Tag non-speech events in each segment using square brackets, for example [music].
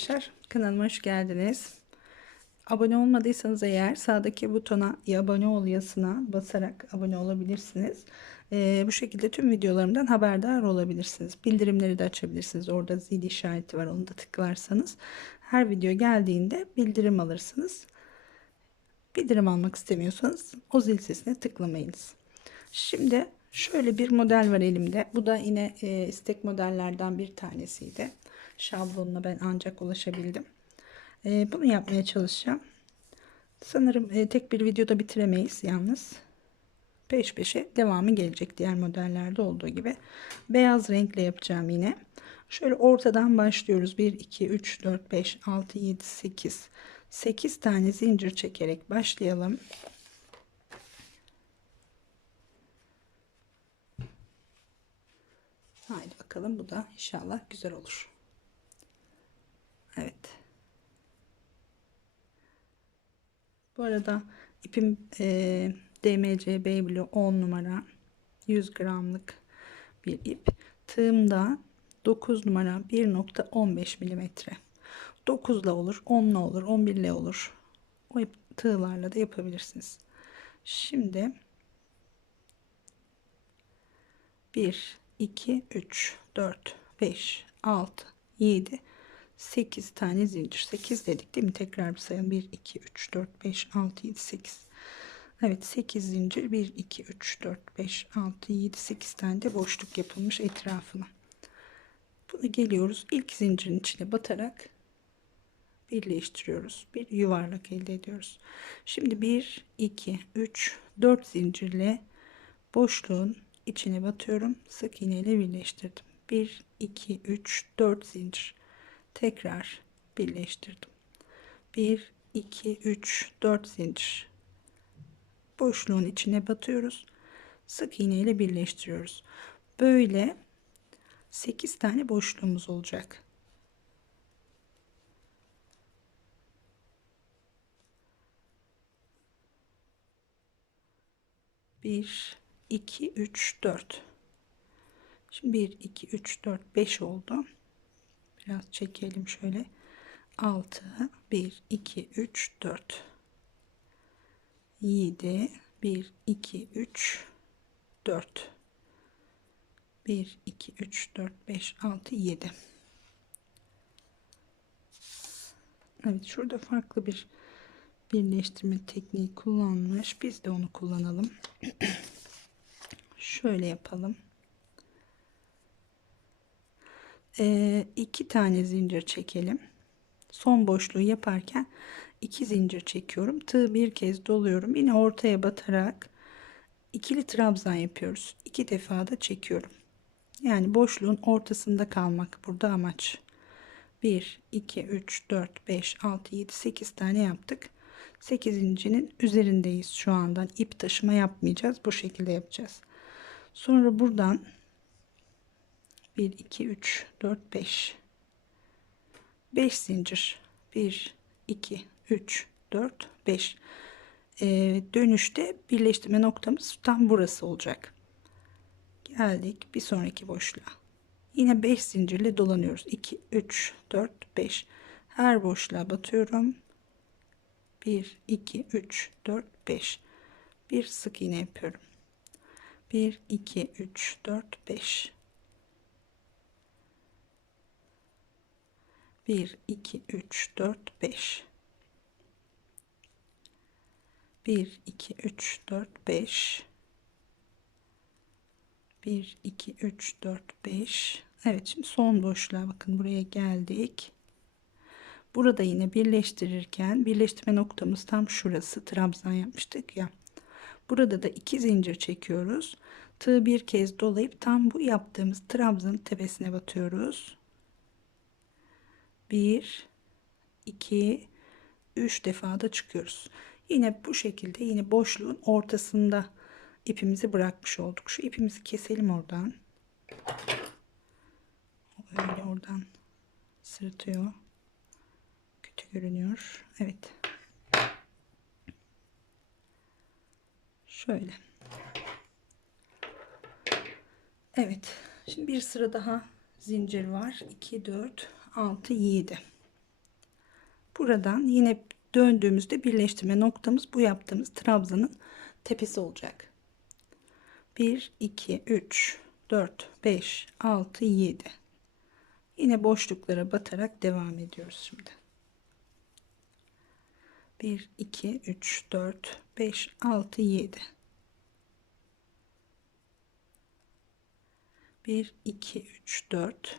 arkadaşlar. Kanalıma hoş geldiniz. Abone olmadıysanız eğer sağdaki butona ya abone ol yazısına basarak abone olabilirsiniz. Ee, bu şekilde tüm videolarımdan haberdar olabilirsiniz. Bildirimleri de açabilirsiniz. Orada zil işareti var. Onu da tıklarsanız her video geldiğinde bildirim alırsınız. Bildirim almak istemiyorsanız o zil sesine tıklamayınız. Şimdi şöyle bir model var elimde. Bu da yine e, istek modellerden bir tanesiydi. Şablonuna ben ancak ulaşabildim. E, bunu yapmaya çalışacağım. Sanırım e, tek bir videoda bitiremeyiz yalnız. Peş peşe devamı gelecek diğer modellerde olduğu gibi. Beyaz renkle yapacağım yine. Şöyle ortadan başlıyoruz. 1, 2, 3, 4, 5, 6, 7, 8. 8 tane zincir çekerek başlayalım. Haydi bakalım bu da inşallah güzel olur. Evet. Bu arada ipim e, DMC Babylo 10 numara 100 gramlık bir ip. Tığım da 9 numara 1.15 milimetre. 9 ile olur, 10 ile olur, 11 ile olur. O ip tığlarla da yapabilirsiniz. Şimdi 1 2 3 4 5 6 7 8 tane zincir. 8 dedik değil mi? Tekrar bir sayalım. 1 2 3 4 5 6 7 8 Evet 8 zincir. 1 2 3 4 5 6 7 8 tane de boşluk yapılmış etrafına. Bunu geliyoruz. İlk zincirin içine batarak birleştiriyoruz. Bir yuvarlak elde ediyoruz. Şimdi 1 2 3 4 zincirle boşluğun içine batıyorum. Sık iğne ile birleştirdim. 1 2 3 4 zincir tekrar birleştirdim. 1 2 3 4 zincir. Boşluğun içine batıyoruz. Sık iğne ile birleştiriyoruz. Böyle 8 tane boşluğumuz olacak. Bir 2 3 4 şimdi 1 2 3 4 5 oldu biraz çekelim şöyle. 6 1 2 3 4 7 1 2 3 4 1 2 3 4 5 6 7 Evet şurada farklı bir birleştirme tekniği kullanmış. Biz de onu kullanalım. [clears throat] Şöyle yapalım ee, iki tane zincir çekelim. Son boşluğu yaparken iki zincir çekiyorum. Tığ bir kez doluyorum. Yine ortaya batarak ikili trabzan yapıyoruz. İki defa da çekiyorum. Yani boşluğun ortasında kalmak burada amaç. 1 2 3 4 5 6 7 8 tane yaptık. 8.'nin üzerindeyiz şu andan. İp taşıma yapmayacağız. Bu şekilde yapacağız. Sonra buradan 1 2 3 4 5 5 zincir. 1 2 3 4 5 ee, dönüşte birleştirme noktamız tam burası olacak. Geldik bir sonraki boşluğa. Yine 5 zincirle dolanıyoruz. 2 3 4 5 her boşluğa batıyorum. 1 2 3 4 5 bir sık iğne yapıyorum. 1 2 3 4 5 1 2 3 4 5 1 2 3 4 5 1 2 3 4 5 Evet şimdi son boşluğa bakın buraya geldik. Burada yine birleştirirken birleştirme noktamız tam şurası. Trabzan yapmıştık ya. Burada da iki zincir çekiyoruz. Tığ bir kez dolayıp tam bu yaptığımız trabzanın tepesine batıyoruz 1 2 3 defa da çıkıyoruz. Yine bu şekilde yine boşluğun ortasında ipimizi bırakmış olduk. Şu ipimizi keselim oradan. Öyle oradan sırıtıyor. Kötü görünüyor. Evet. Şöyle. Evet. Şimdi bir sıra daha zincir var. 2 4 6 7 Buradan yine döndüğümüzde birleştirme noktamız bu yaptığımız trabzanın tepesi olacak. 1 2 3 4 5 6 7 yine boşluklara batarak devam ediyoruz şimdi. 1 2 3 4 5 6 7 1 2 3 4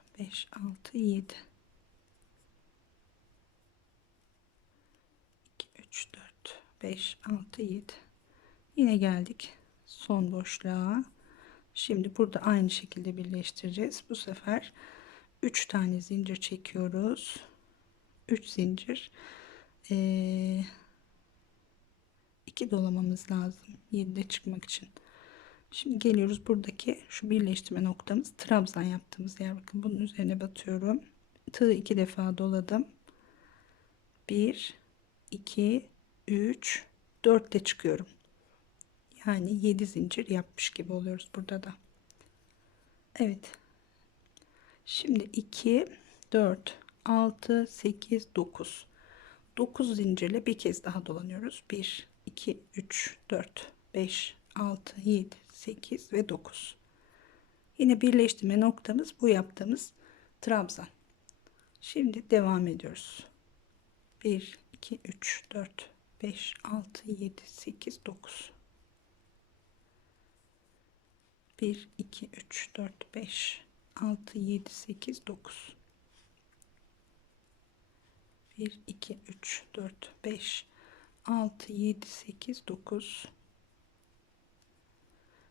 5 6 7 2 3 4 5 6 7 yine geldik son boşluğa. Şimdi burada aynı şekilde birleştireceğiz. Bu sefer 3 tane zincir çekiyoruz. 3 zincir. Ee, 2 dolamamız lazım 7'de çıkmak için Şimdi geliyoruz buradaki şu birleştirme noktamız trabzan yaptığımız yer. Bakın bunun üzerine batıyorum. Tığı iki defa doladım. 1 2 3 4 de çıkıyorum. Yani 7 zincir yapmış gibi oluyoruz burada da. Evet. Şimdi 2 4 6 8 9 9 zincirle bir kez daha dolanıyoruz. 1 2 3 4 5 6 7 8 ve 9 yine birleştirme noktamız bu yaptığımız trabzan. Şimdi devam ediyoruz. 1 2 3 4 5 6 7 8 9 1 2 3 4 5 6 7 8 9 1 2 3 4 5 6 7 8 9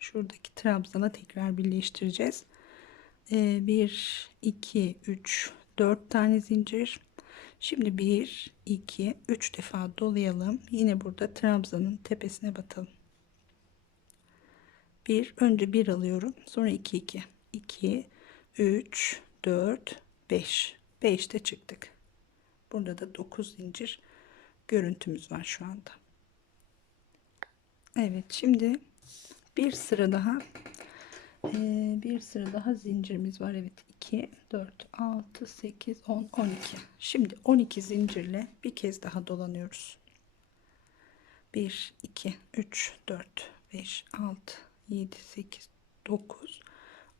şuradaki trabzana tekrar birleştireceğiz. 1 2 3 4 tane zincir. Şimdi 1 2 3 defa dolayalım. Yine burada trabzanın tepesine batalım. 1 önce 1 alıyorum. Sonra 2 2 2 3 4 5 5'te çıktık. Burada da 9 zincir görüntümüz var şu anda. Evet şimdi bir sıra daha. Ee, bir sıra daha zincirimiz var. Evet 2 4 6 8 10 12 şimdi 12 zincirle bir kez daha dolanıyoruz. 1 2 3 4 5 6 7 8 9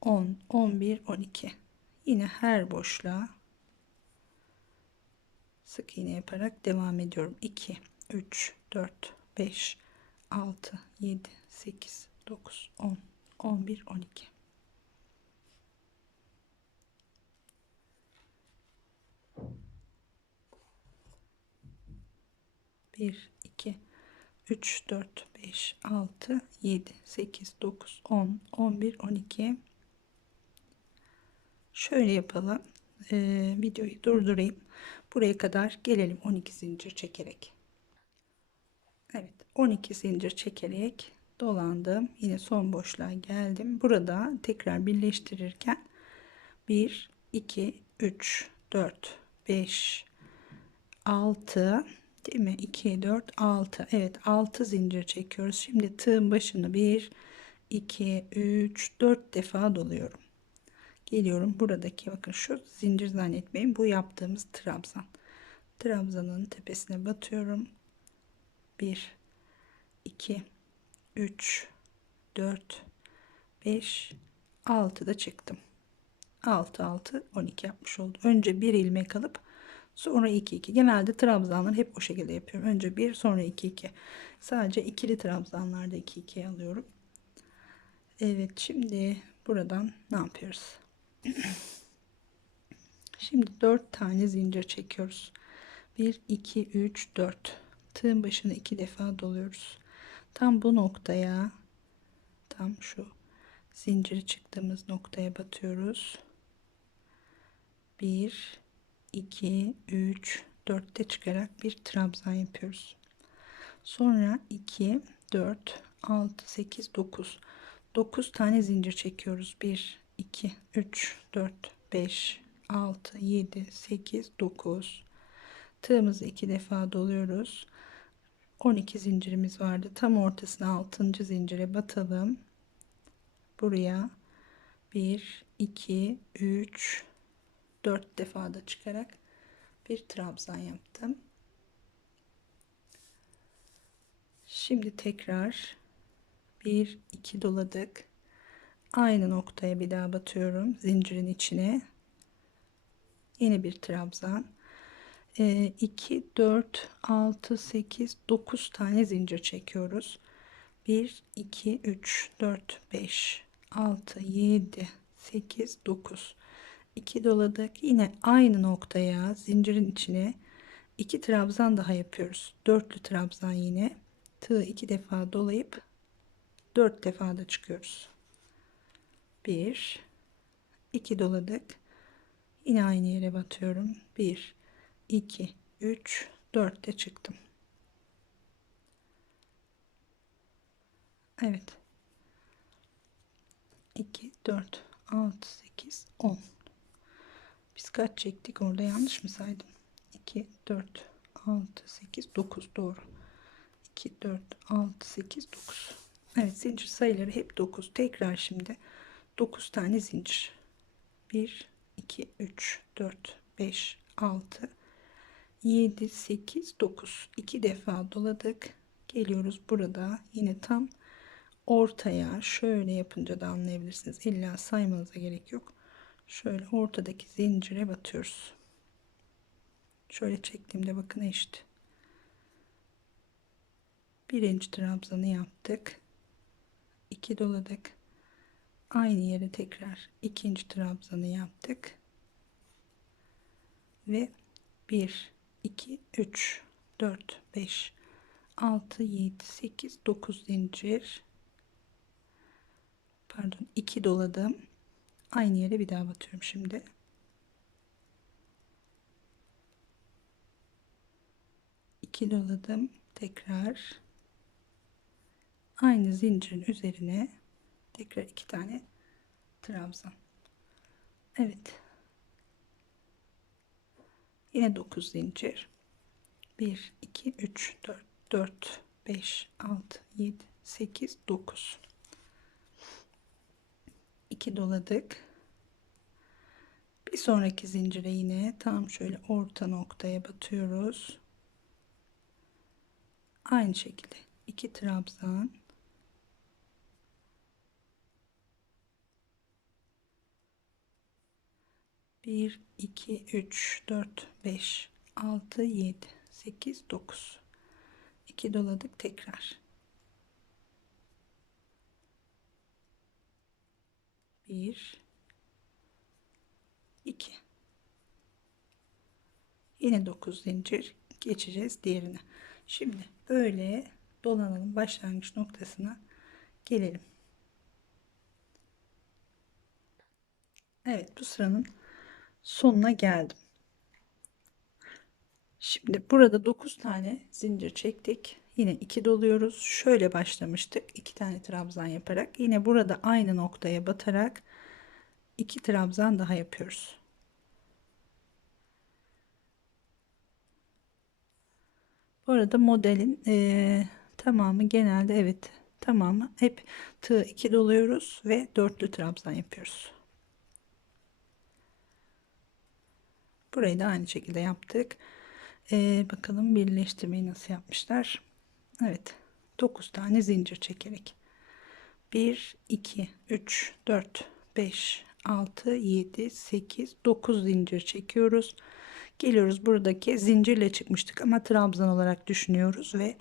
10 11 12 yine her boşluğa sık iğne yaparak devam ediyorum. 2 3 4 5 6 7 8 9, 10, 11, 12. Bir, iki, üç, dört, beş, altı, yedi, sekiz, dokuz, on, on bir, on iki. Şöyle yapalım. Ee, videoyu durdurayım. Buraya kadar gelelim 12 zincir çekerek. Evet 12 zincir çekerek dolandım. Yine son boşluğa geldim. Burada tekrar birleştirirken 1 2 3 4 5 6 değil mi? 2 4 6 evet 6 zincir çekiyoruz. Şimdi tığın başını 1 2 3 4 defa doluyorum. Geliyorum buradaki bakın şu zincir zannetmeyin bu yaptığımız trabzan. Trabzanın tepesine batıyorum. 1 2 3 4 5 6 da çıktım 6 6 12 yapmış oldu önce bir ilmek alıp Sonra 2 2. Genelde trabzanları hep o şekilde yapıyorum. Önce 1 sonra 2 2. Sadece ikili trabzanlarda 2 2 alıyorum. Evet şimdi buradan ne yapıyoruz? [clears throat] Şimdi 4 tane zincir çekiyoruz. 1 2 3 4. Tığın başını 2 defa doluyoruz. Tam bu noktaya tam şu zinciri çıktığımız noktaya batıyoruz. 1 2 3 4'te çıkarak bir trabzan yapıyoruz. Sonra 2 4 6 8 9 9 tane zincir çekiyoruz. 1 2 3 4 5 6 7 8 9 tığımızı iki defa doluyoruz 12 zincirimiz vardı. Tam ortasına 6. zincire batalım. Buraya 1 2 3 4 defa da çıkarak bir trabzan yaptım. Şimdi tekrar 1 2 doladık. Aynı noktaya bir daha batıyorum zincirin içine. Yeni bir trabzan 2 4 6 8 9 tane zincir çekiyoruz. 1 2 3 4 5 6 7 8 9 2 doladık. Yine aynı noktaya zincirin içine 2 trabzan daha yapıyoruz. Dörtlü trabzan yine. Tığ iki defa dolayıp 4 defa da çıkıyoruz. 1 2 doladık. Yine aynı yere batıyorum. 1, 2, 3, 4'te çıktım. Evet. 2, 4, 6, 8, 10. Biz kaç çektik? Orada yanlış mı saydım? 2, 4, 6, 8, 9 doğru. 2, 4, 6, 8, 9. Evet zincir sayıları hep 9. Tekrar şimdi 9 tane zincir. 1, 2, 3, 4, 5, 6, 7, 8, 9. 2 defa doladık. Geliyoruz burada yine tam ortaya şöyle yapınca da anlayabilirsiniz. İlla saymanıza gerek yok. Şöyle ortadaki zincire batıyoruz. Şöyle çektiğimde bakın eşit. Birinci trabzanı yaptık. 2 doladık aynı yere tekrar ikinci trabzanı yaptık ve 1 2 3 4 5 6 7 8 9 zincir. Pardon 2 doladım. Aynı yere bir daha batıyorum şimdi. İki doladım tekrar. Aynı zincirin üzerine tekrar iki tane trabzan. Evet yine 9 zincir. 1 2 3 4 4 5 6 7 8 9 2 doladık. Bir sonraki zincire yine tam şöyle orta noktaya batıyoruz. Aynı şekilde 2 trabzan 1 2 3 4 5 6 7 8 9 2 doladık tekrar. 1 2 yine 9 zincir geçeceğiz diğerine. Şimdi böyle dolanalım başlangıç noktasına gelelim. Evet bu sıranın sonuna geldim. Şimdi burada 9 tane zincir çektik. Yine 2 doluyoruz. Şöyle başlamıştık. 2 tane trabzan yaparak. Yine burada aynı noktaya batarak 2 trabzan daha yapıyoruz. Bu arada modelin e, tamamı genelde evet tamamı hep tığ 2 doluyoruz ve dörtlü trabzan yapıyoruz. Burayı da aynı şekilde yaptık. Ee, bakalım birleştirmeyi nasıl yapmışlar. Evet. 9 tane zincir çekerek. 1, 2, 3, 4, 5, 6, 7, 8, 9 zincir çekiyoruz. Geliyoruz buradaki zincirle çıkmıştık ama trabzan olarak düşünüyoruz ve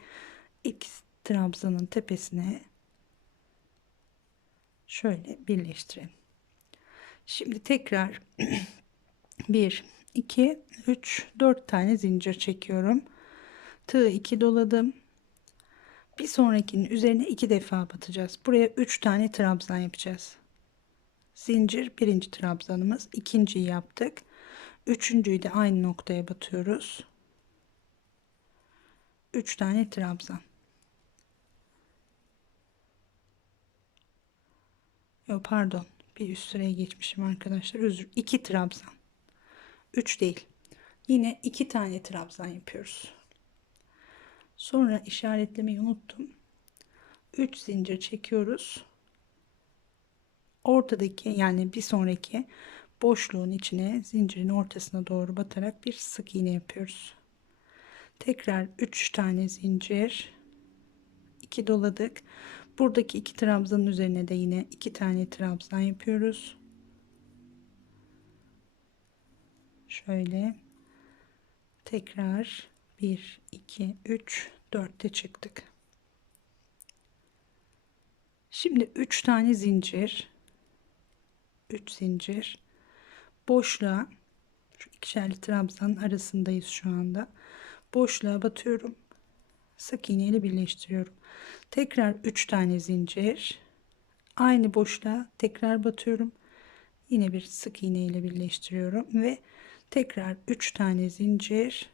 ilk trabzanın tepesine şöyle birleştirelim. Şimdi tekrar [clears throat] 1 2 3 4 tane zincir çekiyorum. Tığ 2 doladım. Bir sonrakinin üzerine iki defa batacağız. Buraya 3 tane trabzan yapacağız. Zincir birinci trabzanımız. ikinciyi yaptık. Üçüncüyü de aynı noktaya batıyoruz. 3 tane trabzan. Yok pardon. Bir üst sıraya geçmişim arkadaşlar. Özür. 2 trabzan. 3 değil. Yine 2 tane trabzan yapıyoruz. Sonra işaretlemeyi unuttum. 3 zincir çekiyoruz. Ortadaki yani bir sonraki boşluğun içine zincirin ortasına doğru batarak bir sık iğne yapıyoruz. Tekrar 3 tane zincir 2 doladık. Buradaki iki trabzanın üzerine de yine iki tane trabzan yapıyoruz. Şöyle tekrar 1 2 3 4'te çıktık. Şimdi 3 tane zincir 3 zincir boşluğa şu ikişerli trabzanın arasındayız şu anda. Boşluğa batıyorum. Sık iğne ile birleştiriyorum. Tekrar 3 tane zincir. Aynı boşluğa tekrar batıyorum. Yine bir sık iğne ile birleştiriyorum ve tekrar 3 tane zincir.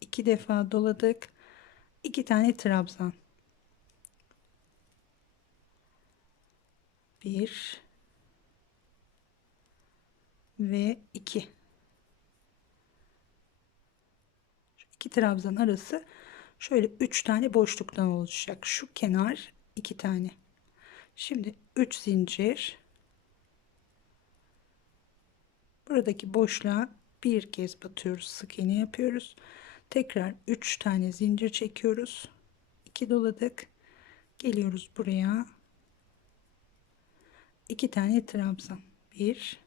2 defa doladık. 2 tane trabzan. 1 ve 2 iki trabzan arası şöyle 3 tane boşluktan oluşacak şu kenar 2 tane şimdi 3 zincir buradaki boşluğa bir kez batıyoruz sık iğne yapıyoruz. Tekrar 3 tane zincir çekiyoruz. 2 doladık. Geliyoruz buraya. 2 tane trabzan. 1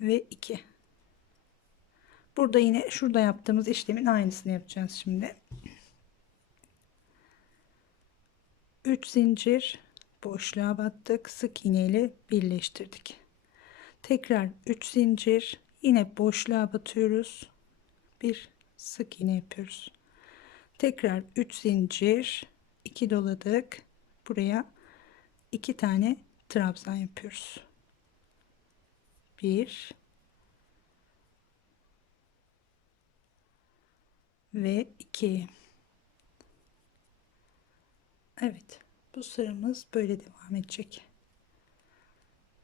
ve 2 burada yine şurada yaptığımız işlemin aynısını yapacağız şimdi. 3 zincir boşluğa battık. Sık iğne ile birleştirdik tekrar 3 zincir. Yine boşluğa batıyoruz. Bir sık iğne yapıyoruz. Tekrar 3 zincir. 2 doladık. Buraya 2 tane trabzan yapıyoruz. 1 ve 2 Evet bu sıramız böyle devam edecek.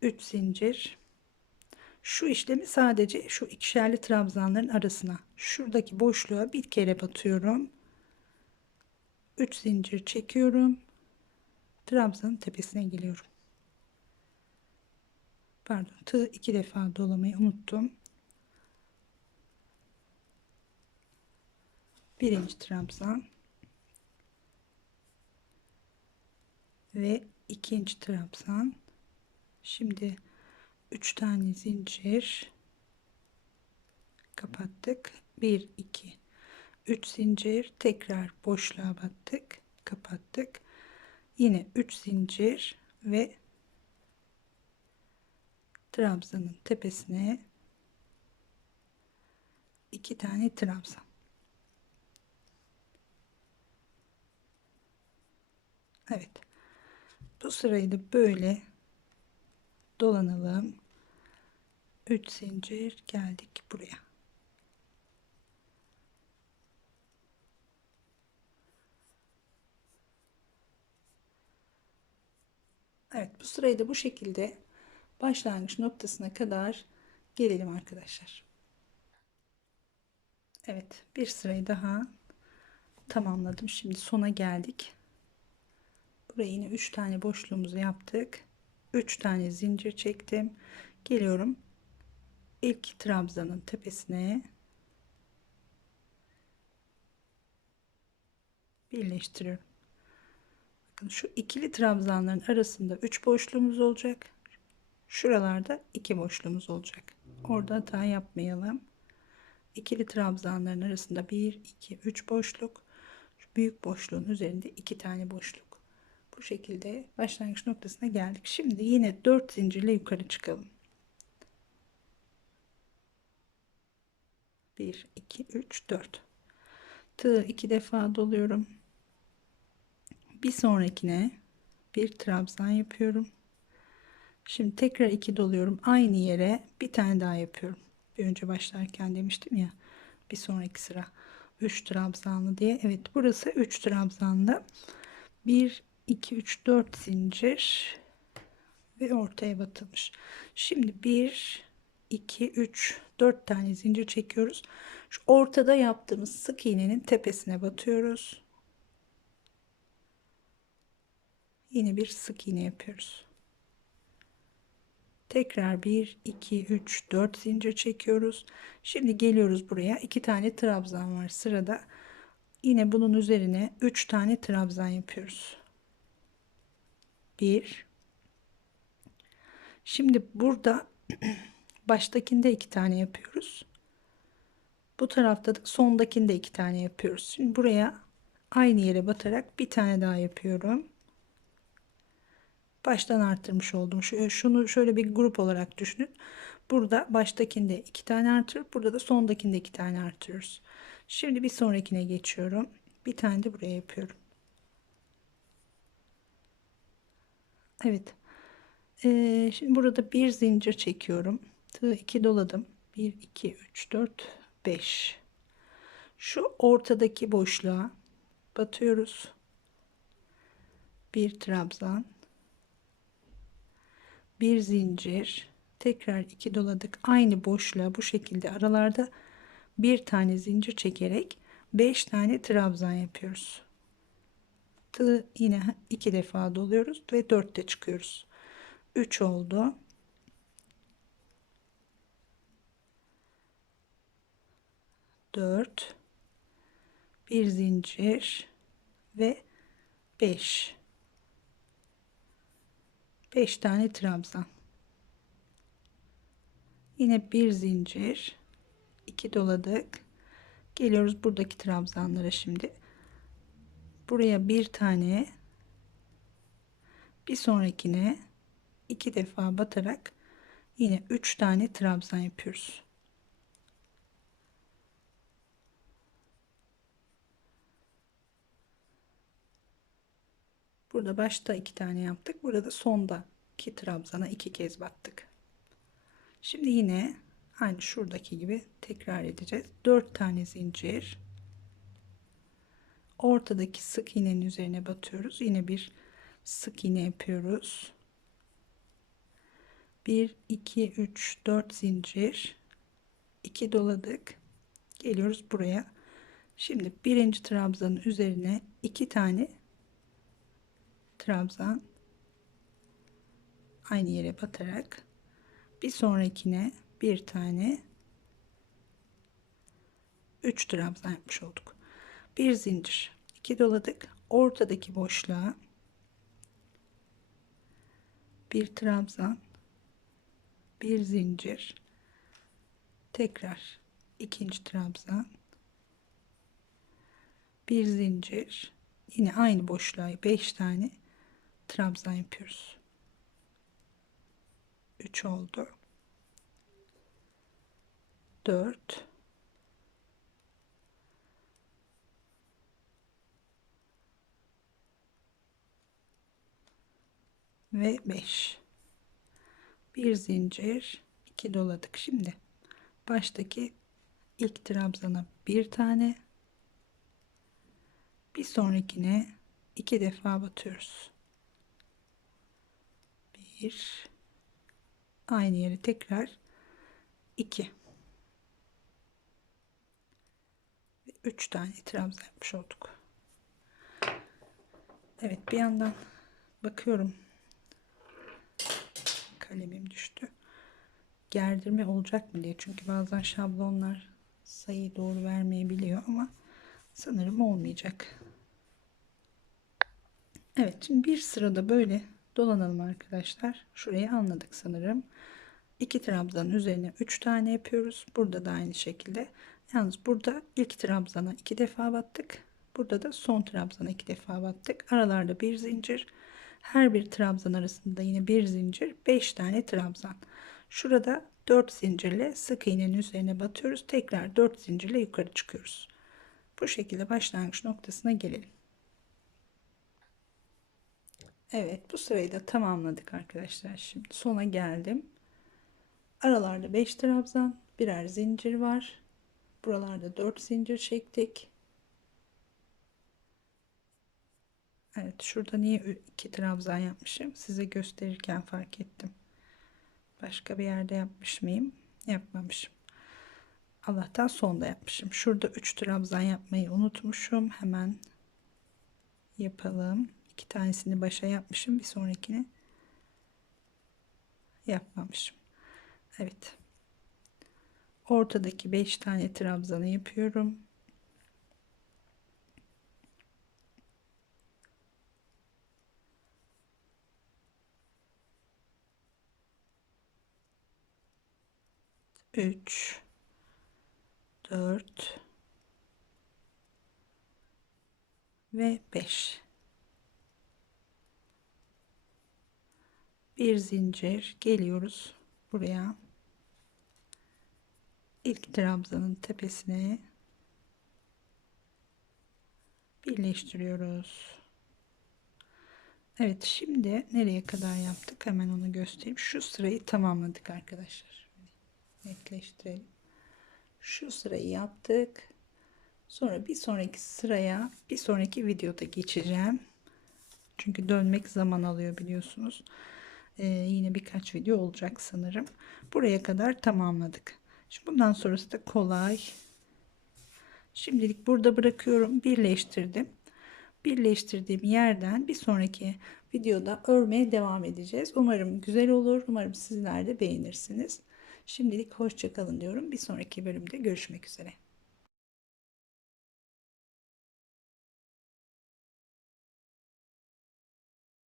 3 zincir şu işlemi sadece şu ikişerli trabzanların arasına şuradaki boşluğa bir kere batıyorum. 3 zincir çekiyorum. Trabzanın tepesine geliyorum. Pardon tığ iki defa dolamayı unuttum. Birinci trabzan ve ikinci trabzan. Şimdi üç tane zincir. Kapattık. 1 2 3 zincir. Tekrar boşluğa battık. Kapattık. Yine 3 zincir ve trabzanın tepesine iki tane trabzan Evet. Bu sırayı da böyle dolanalım 3 zincir geldik buraya Evet bu sırayı da bu şekilde başlangıç noktasına kadar gelelim arkadaşlar. Evet bir sırayı daha tamamladım. Şimdi sona geldik. Buraya yine 3 tane boşluğumuzu yaptık. 3 tane zincir çektim. Geliyorum. İlk trabzanın tepesine birleştiriyorum. Bakın şu ikili trabzanların arasında 3 boşluğumuz olacak. Şuralarda 2 boşluğumuz olacak. Orada hata yapmayalım. ikili trabzanların arasında 1 2 3 boşluk şu büyük boşluğun üzerinde iki tane boşluk bu şekilde başlangıç noktasına geldik şimdi yine 4 zincirle yukarı çıkalım 1 2 3 4 tığ iki defa doluyorum. Bir sonrakine bir trabzan yapıyorum. Şimdi tekrar iki doluyorum. Aynı yere bir tane daha yapıyorum. Bir önce başlarken demiştim ya bir sonraki sıra 3 trabzanlı diye. Evet burası 3 trabzanlı. 1 2 3 4 zincir ve ortaya batılmış. Şimdi 1 2 3 4 tane zincir çekiyoruz. Şu ortada yaptığımız sık iğnenin tepesine batıyoruz. Yine bir sık iğne yapıyoruz. Tekrar 1 2 3 4 zincir çekiyoruz. Şimdi geliyoruz buraya. İki tane trabzan var sırada. Yine bunun üzerine 3 tane trabzan yapıyoruz. 1 şimdi burada [clears throat] baştakinde iki tane yapıyoruz bu tarafta da sondakinde iki tane yapıyoruz şimdi buraya aynı yere batarak bir tane daha yapıyorum baştan arttırmış oldum. Şu, şunu şöyle bir grup olarak düşünün. Burada baştakinde iki tane artırıp burada da sondakinde iki tane artırıyoruz. Şimdi bir sonrakine geçiyorum. Bir tane de buraya yapıyorum. Evet. Ee, şimdi burada bir zincir çekiyorum. Tığ 2 doladım. 1 2 3 4 5. Şu ortadaki boşluğa batıyoruz. Bir trabzan. Bir zincir. Tekrar iki doladık. Aynı boşluğa bu şekilde aralarda bir tane zincir çekerek 5 tane trabzan yapıyoruz. Tığ yine iki defa doluyoruz ve dörtte çıkıyoruz. 3 oldu dört bir zincir ve 5 5 tane trabzan. Yine bir zincir iki doladık. Geliyoruz buradaki trabzanlara şimdi. Buraya bir tane bir sonrakine iki defa batarak yine üç tane trabzan yapıyoruz Burada başta iki tane yaptık. Burada sonda iki trabzana iki kez battık. Şimdi yine aynı şuradaki gibi tekrar edeceğiz. Dört tane zincir. Ortadaki sık iğnenin üzerine batıyoruz. Yine bir sık iğne yapıyoruz. 1 2 3 4 zincir 2 doladık geliyoruz buraya şimdi birinci trabzanın üzerine iki tane trabzan aynı yere batarak bir sonrakine bir tane 3 trabzan yapmış olduk. Bir zincir, iki doladık. Ortadaki boşluğa bir trabzan, bir zincir, tekrar ikinci trabzan, bir zincir, yine aynı boşluğa 5 tane trabzan yapıyoruz. 3 oldu. 4 ve 5 bir zincir iki doladık. Şimdi baştaki ilk trabzana bir tane. Bir sonrakine iki defa batıyoruz 1 aynı yere tekrar 2 ve 3 tane trabzan yapmış olduk. Evet bir yandan bakıyorum kalemim düştü. Gerdirme olacak mı diye. Çünkü bazen şablonlar sayı doğru vermeyebiliyor ama sanırım olmayacak. Evet şimdi bir sırada böyle dolanalım arkadaşlar. Şurayı anladık sanırım. 2 trabzanın üzerine 3 tane yapıyoruz. Burada da aynı şekilde Yalnız burada ilk trabzana iki defa battık. Burada da son trabzana iki defa battık. Aralarda bir zincir. Her bir trabzan arasında yine bir zincir. 5 tane trabzan. Şurada 4 zincirle sık iğnenin üzerine batıyoruz. Tekrar 4 zincirle yukarı çıkıyoruz. Bu şekilde başlangıç noktasına gelelim. Evet bu sırayı da tamamladık arkadaşlar. Şimdi sona geldim. Aralarda 5 trabzan, birer zincir var. Buralarda 4 zincir çektik. Evet şurada niye 2 trabzan yapmışım? Size gösterirken fark ettim. Başka bir yerde yapmış mıyım? Yapmamışım. Allah'tan sonda yapmışım. Şurada 3 trabzan yapmayı unutmuşum. Hemen yapalım. İki tanesini başa yapmışım. Bir sonrakini yapmamışım. Evet. Ortadaki 5 tane trabzanı yapıyorum. Üç, dört ve beş. Bir zincir geliyoruz buraya ilk trabzanın tepesine birleştiriyoruz. Evet şimdi nereye kadar yaptık hemen onu göstereyim. Şu sırayı tamamladık arkadaşlar. Netleştirelim. Şu sırayı yaptık. Sonra bir sonraki sıraya bir sonraki videoda geçeceğim. Çünkü dönmek zaman alıyor biliyorsunuz. Ee, yine birkaç video olacak sanırım. Buraya kadar tamamladık. Şimdi bundan sonrası da kolay. Şimdilik burada bırakıyorum. Birleştirdim. Birleştirdiğim yerden bir sonraki videoda örmeye devam edeceğiz. Umarım güzel olur. Umarım sizler de beğenirsiniz. Şimdilik hoşçakalın diyorum. Bir sonraki bölümde görüşmek üzere.